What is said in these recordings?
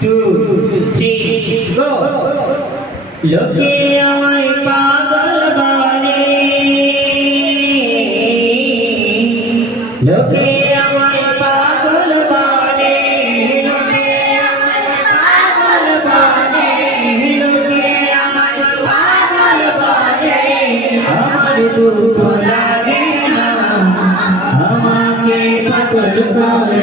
Two three go লোকে আমায় পাগল বলে লোকে আমায় পাগল বলে লোকে আমায় পাগল বলে লোকে পাগল বলে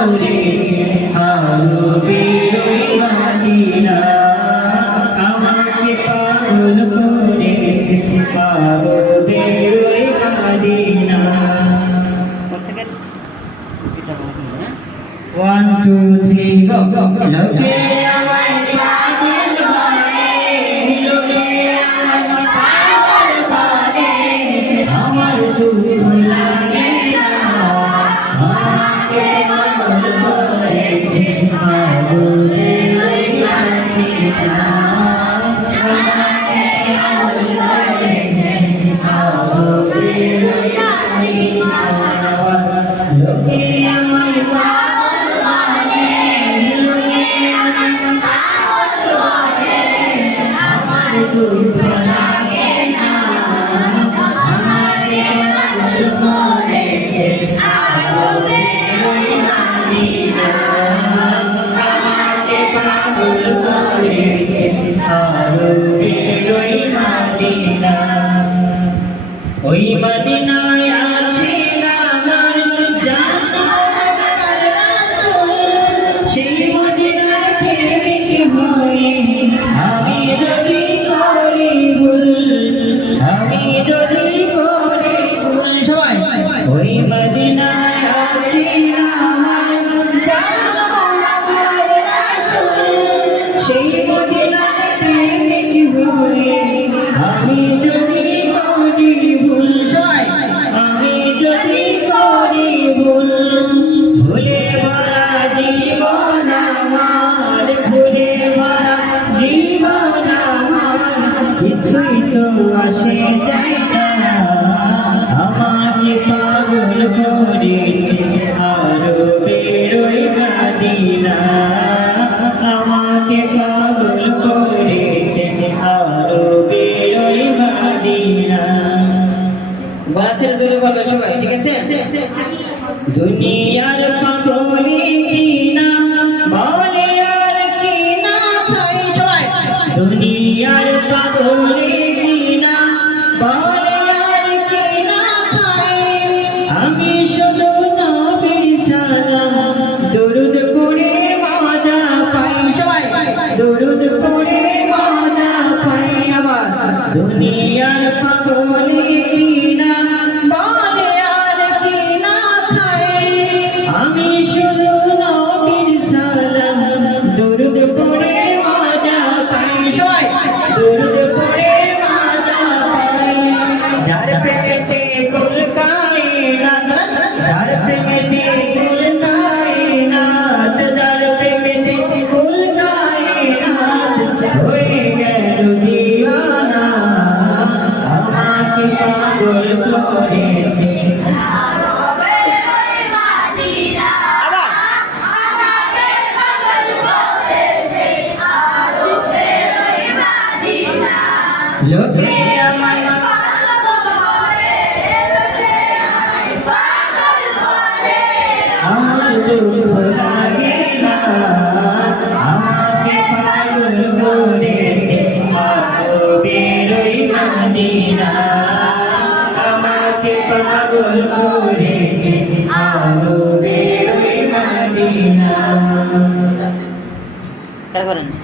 করেছে আরও বেরোই মাদিনা আমাকে পাগল করেছে আরও বেরোই Madina one two three go লোকে আমায় 我一般。দুনিয়ার পাগলি কি না বলে আর কি না সবাই? দুনিয়ার পাগলি কি না বলে আর আমি শুধু নবীর সালাম দরুদ পড়ে মজা পাই সবাই। দরুদ পড়ে মজা পাই আবার দুনিয়ার আমাকে পাগল করেছে আরও বেরোই মদিনা করেন।